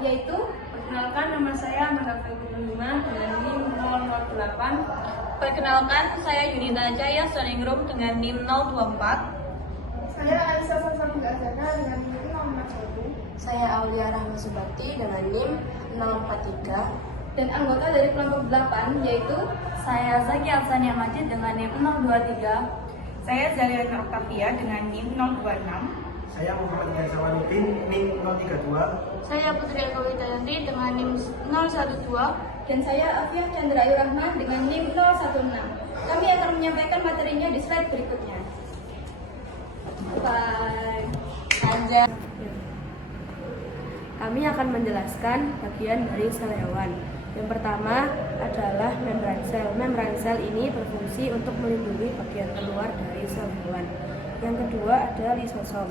yaitu perkenalkan, nama saya Amanda Februari dengan NIM 008. Perkenalkan, saya Yunita Jaya Soningrum dengan NIM 024. Saya Aisyah Sasabul Azana dengan NIM 041. Saya Aulia Rahma Subakti dengan NIM 043. Dan anggota dari kelompok 8 yaitu Saya Zaki Alsania Majid dengan NIM 023. Saya Zaliana Octavia dengan NIM 026. Saya Muhammad Gazawanuddin, NIM 032. Saya Putri Eka Witayanti dengan NIM 012. dan saya Afia Chandra Ayu Rahman dengan NIM 016. Kami akan menyampaikan materinya di slide berikutnya. Bye. Kami akan menjelaskan bagian dari sel hewan. Yang pertama adalah membran sel. Membran sel ini berfungsi untuk melindungi bagian keluar dari sel hewan. Yang kedua ada lisosom.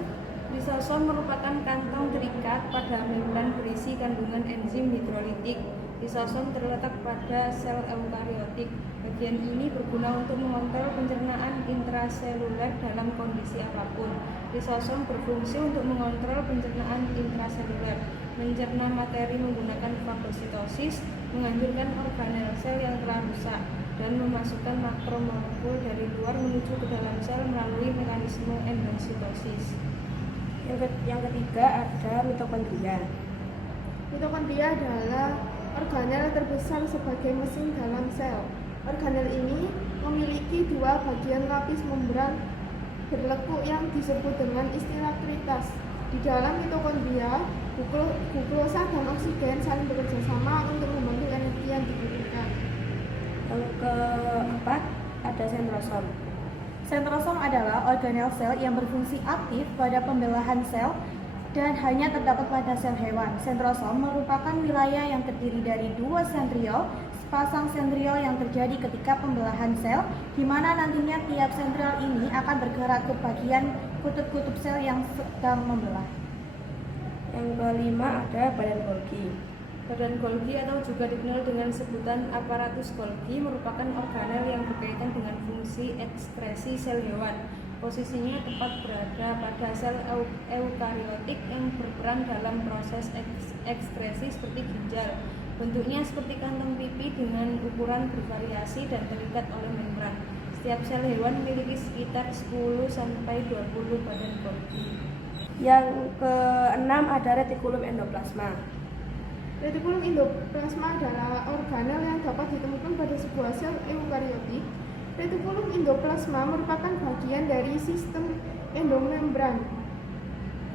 Lisosom merupakan kantong terikat pada membran berisi kandungan enzim hidrolitik. Lisosom terletak pada sel eukariotik. Bagian ini berguna untuk mengontrol pencernaan intraseluler dalam kondisi apapun. Lisosom berfungsi untuk mengontrol pencernaan intraseluler, mencerna materi menggunakan fagositosis, menghancurkan organel sel yang telah rusak, dan memasukkan makromolekul dari luar menuju ke dalam sel melalui mekanisme endositosis. Yang ketiga ada mitokondria. Mitokondria adalah organel terbesar sebagai mesin dalam sel. Organel ini memiliki dua bagian lapis membran berlekuk yang disebut dengan istilah kritas. Di dalam mitokondria, glukosa dan oksigen saling bekerja sama untuk membentuk energi yang dibutuhkan. Yang keempat ada sentrosom. Sentrosom adalah organel sel yang berfungsi aktif pada pembelahan sel dan hanya terdapat pada sel hewan. Sentrosom merupakan wilayah yang terdiri dari dua sentriol, sepasang sentriol yang terjadi ketika pembelahan sel, di mana nantinya tiap sentriol ini akan bergerak ke bagian kutub-kutub sel yang sedang membelah. Yang kelima ada badan Golgi. Badan Golgi atau juga dikenal dengan sebutan aparatus Golgi merupakan organel yang berkaitan dengan fungsi ekskresi sel hewan. Posisinya tepat berada pada sel eukariotik yang berperan dalam proses ekskresi seperti ginjal. Bentuknya seperti kantong pipi dengan ukuran bervariasi dan terikat oleh membran. Setiap sel hewan memiliki sekitar 10-20 badan Golgi. Yang keenam ada retikulum endoplasma. Retikulum endoplasma adalah organel yang dapat ditemukan pada sebuah sel eukariotik. Retikulum endoplasma merupakan bagian dari sistem endomembran.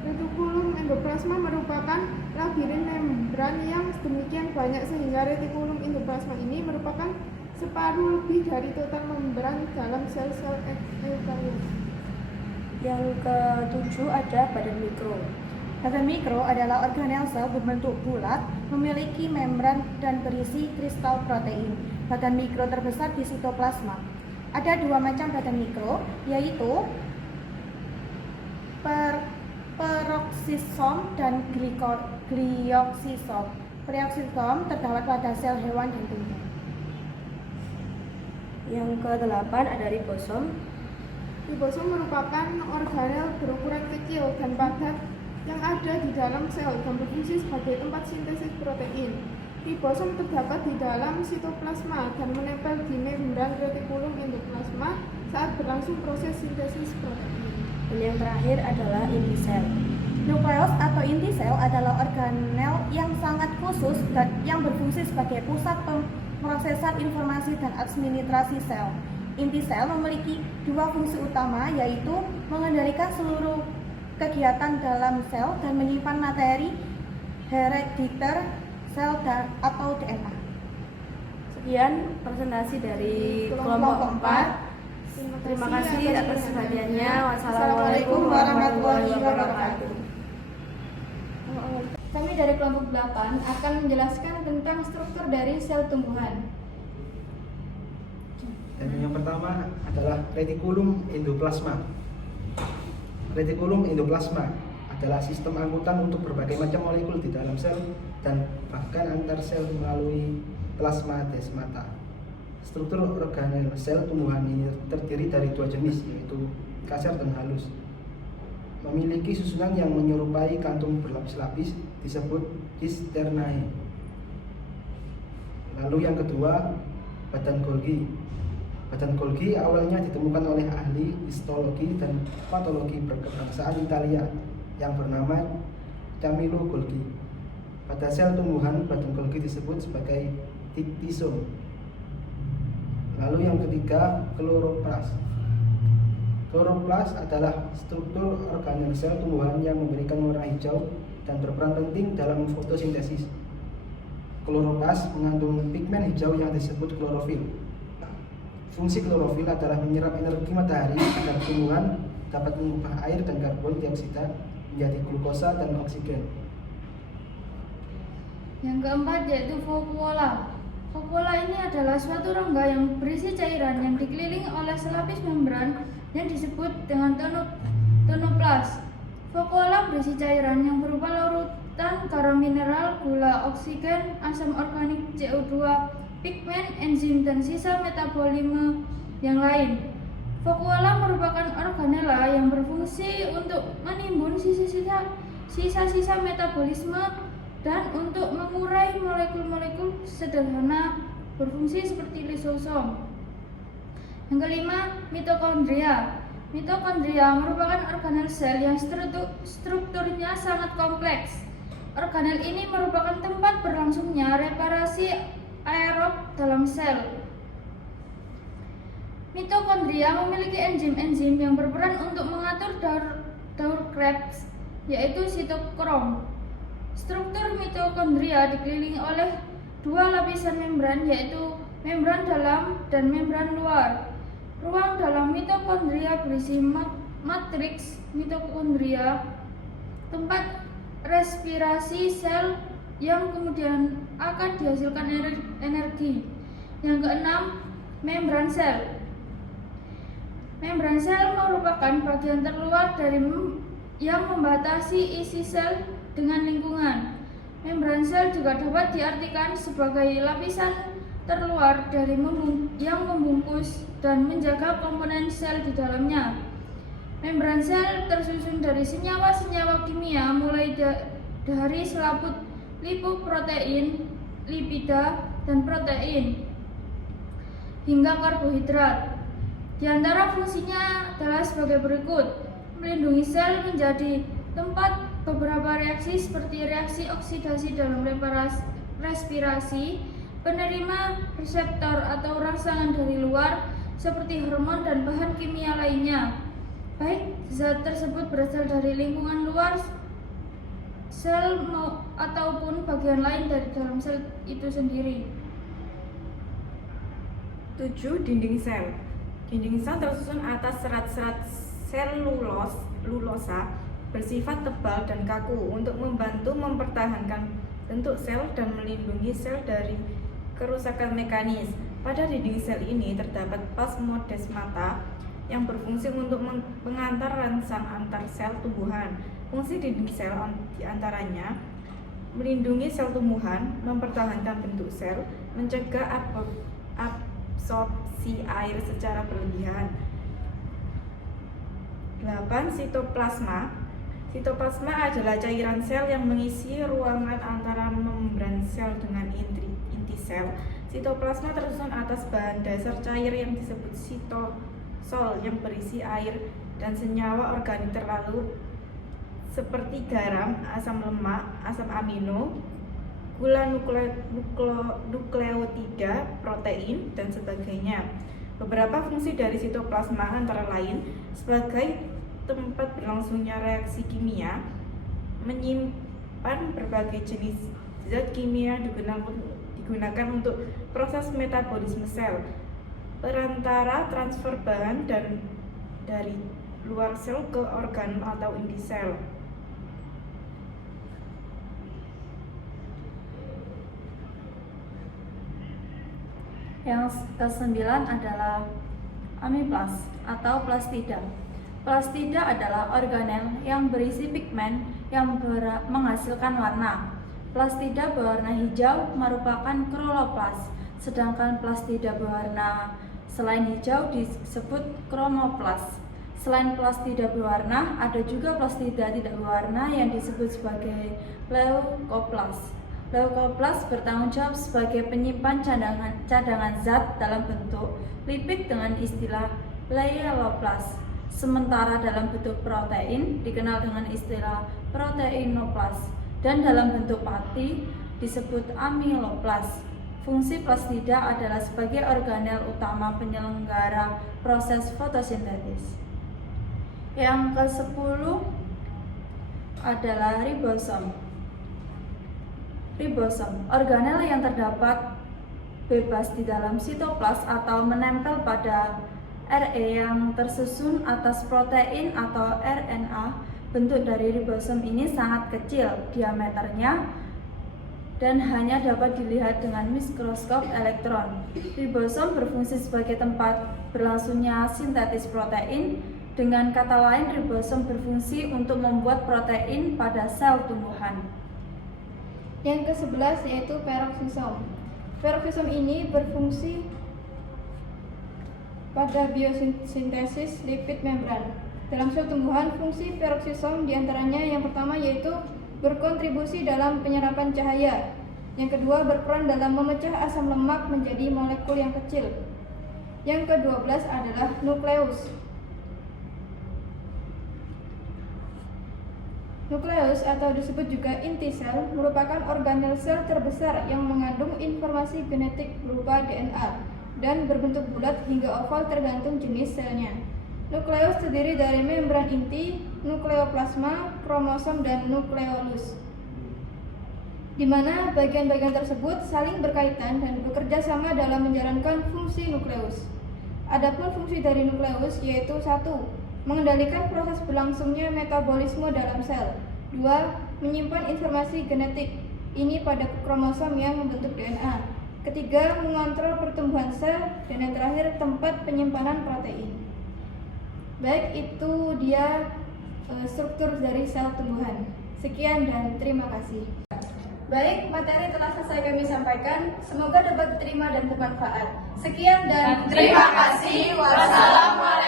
Retikulum endoplasma merupakan labirin membran yang sedemikian banyak sehingga retikulum endoplasma ini merupakan separuh lebih dari total membran dalam sel-sel eukariot. Yang ketujuh ada badan mikro. Badan mikro adalah organel sel berbentuk bulat, memiliki membran dan berisi kristal protein. Badan mikro terbesar di sitoplasma. Ada dua macam badan mikro, yaitu peroksisom dan glioksisom. Peroksisom terdapat pada sel hewan dan tumbuh. Yang kedelapan ada ribosom. Ribosom merupakan organel berukuran kecil dan padat yang ada di dalam sel dan berfungsi sebagai tempat sintesis protein. Ribosom terdapat di dalam sitoplasma dan menempel di membran retikulum endoplasma saat berlangsung proses sintesis protein. Dan yang terakhir adalah inti sel. Nukleus atau inti sel adalah organel yang sangat khusus dan yang berfungsi sebagai pusat pemrosesan informasi dan administrasi sel. Inti sel memiliki dua fungsi utama, yaitu mengendalikan seluruh kegiatan dalam sel dan menyimpan materi herediter sel atau DNA. Sekian presentasi dari kelompok 4. Terima kasih atas perhatiannya. Wassalamualaikum warahmatullahi wabarakatuh. Kami dari kelompok 8 akan menjelaskan tentang struktur dari sel tumbuhan. Dan yang pertama adalah retikulum endoplasma. Retikulum endoplasma adalah sistem angkutan untuk berbagai macam molekul di dalam sel dan bahkan antar sel melalui plasma desmata. Struktur organel sel tumbuhan ini terdiri dari dua jenis, yaitu kasar dan halus. Memiliki susunan yang menyerupai kantung berlapis-lapis disebut cisternae. Lalu yang kedua, badan Golgi. Badan Golgi awalnya ditemukan oleh ahli histologi dan patologi berkebangsaan Italia yang bernama Camillo Golgi. Pada sel tumbuhan, badan Golgi disebut sebagai dictyosome. Lalu yang ketiga, kloroplas. Kloroplas adalah struktur organel sel tumbuhan yang memberikan warna hijau dan berperan penting dalam fotosintesis. Kloroplas mengandung pigmen hijau yang disebut klorofil. Fungsi klorofil adalah menyerap energi matahari agar tumbuhan dapat mengubah air dan karbon dioksida menjadi glukosa dan oksigen. Yang keempat yaitu vakuola. Vakuola ini adalah suatu rongga yang berisi cairan yang dikelilingi oleh selapis membran yang disebut dengan tonoplas. Vakuola berisi cairan yang berupa larutan garam mineral, gula, oksigen, asam organik, CO2, pigmen, enzim, dan sisa metabolisme yang lain. Vakuola merupakan organela yang berfungsi untuk menimbun sisa-sisa metabolisme dan untuk mengurai molekul-molekul sederhana berfungsi seperti lisosom. Yang kelima, mitokondria. Mitokondria merupakan organel sel yang strukturnya sangat kompleks. Organel ini merupakan tempat berlangsungnya reparasi aerob dalam sel. Mitokondria memiliki enzim-enzim yang berperan untuk mengatur daur Krebs, yaitu sitokrom. Struktur mitokondria dikelilingi oleh dua lapisan membran, yaitu membran dalam dan membran luar. Ruang dalam mitokondria berisi matriks mitokondria, tempat respirasi sel yang kemudian akan dihasilkan energi. Yang keenam, membran sel. Membran sel merupakan bagian terluar dari yang membatasi isi sel dengan lingkungan. Membran sel juga dapat diartikan sebagai lapisan terluar dari yang membungkus dan menjaga komponen sel di dalamnya. Membran sel tersusun dari senyawa-senyawa kimia mulai dari selaput lipoprotein, lipida, dan protein hingga karbohidrat. Di antara fungsinya adalah sebagai berikut: melindungi sel menjadi tempat beberapa reaksi seperti reaksi oksidasi dalam respirasi, penerima reseptor atau rangsangan dari luar seperti hormon dan bahan kimia lainnya, baik zat tersebut berasal dari lingkungan luar sel ataupun bagian lain dari dalam sel itu sendiri. 7. Dinding sel. Dinding sel tersusun atas serat-serat selulosa bersifat tebal dan kaku untuk membantu mempertahankan bentuk sel dan melindungi sel dari kerusakan mekanis. Pada dinding sel ini terdapat plasmodesmata yang berfungsi untuk mengantar rangsang antar sel tumbuhan. Fungsi dinding sel diantaranya melindungi sel tumbuhan, mempertahankan bentuk sel, mencegah absorpsi air secara berlebihan. 8. Sitoplasma. Sitoplasma adalah cairan sel yang mengisi ruangan antara membran sel dengan inti sel. Sitoplasma tersusun atas bahan dasar cair yang disebut sitosol yang berisi air dan senyawa organik terlarut seperti garam, asam lemak, asam amino, gula nukleotida, protein, dan sebagainya. Beberapa fungsi dari sitoplasma antara lain sebagai tempat berlangsungnya reaksi kimia, menyimpan berbagai jenis zat kimia digunakan untuk proses metabolisme sel, perantara transfer bahan dan dari luar sel ke organ atau inti sel. Yang kesembilan adalah amiplas atau plastida. Plastida adalah organel yang berisi pigmen yang menghasilkan warna. Plastida berwarna hijau merupakan kloroplas, sedangkan plastida berwarna selain hijau disebut chromoplas. Selain plastida berwarna, ada juga plastida tidak berwarna yang disebut sebagai leukoplast. Leukoplast bertanggung jawab sebagai penyimpan cadangan zat dalam bentuk lipid dengan istilah leialoplast. Sementara dalam bentuk protein dikenal dengan istilah proteinoplast, dan dalam bentuk pati disebut amyloplast. Fungsi plastida adalah sebagai organel utama penyelenggara proses fotosintesis. Yang ke-10 adalah ribosom. Ribosom, organel yang terdapat bebas di dalam sitoplas atau menempel pada RE yang tersusun atas protein atau RNA. Bentuk dari ribosom ini sangat kecil diameternya dan hanya dapat dilihat dengan mikroskop elektron. Ribosom berfungsi sebagai tempat berlangsungnya sintetis protein. Dengan kata lain, ribosom berfungsi untuk membuat protein pada sel tumbuhan. Yang ke-11 yaitu peroksisom. Peroksisom ini berfungsi pada biosintesis lipid membran. Dalam sel tumbuhan, fungsi peroksisom diantaranya yang pertama yaitu berkontribusi dalam penyerapan cahaya. Yang kedua, berperan dalam memecah asam lemak menjadi molekul yang kecil. Yang ke-12 adalah nukleus. Nukleus atau disebut juga inti sel merupakan organel sel terbesar yang mengandung informasi genetik berupa DNA dan berbentuk bulat hingga oval tergantung jenis selnya. Nukleus terdiri dari membran inti, nukleoplasma, kromosom, dan nukleolus, di mana bagian-bagian tersebut saling berkaitan dan bekerja sama dalam menjalankan fungsi nukleus. Adapun fungsi dari nukleus yaitu 1. Mengendalikan proses berlangsungnya metabolisme dalam sel. 2. Menyimpan informasi genetik ini pada kromosom yang membentuk DNA. Ketiga, mengontrol pertumbuhan sel. Dan yang terakhir, tempat penyimpanan protein. Baik, itu dia struktur dari sel tumbuhan. Sekian dan terima kasih. Baik, materi telah selesai kami sampaikan. Semoga dapat diterima dan bermanfaat. Sekian dan Terima kasih. Wassalamualaikum.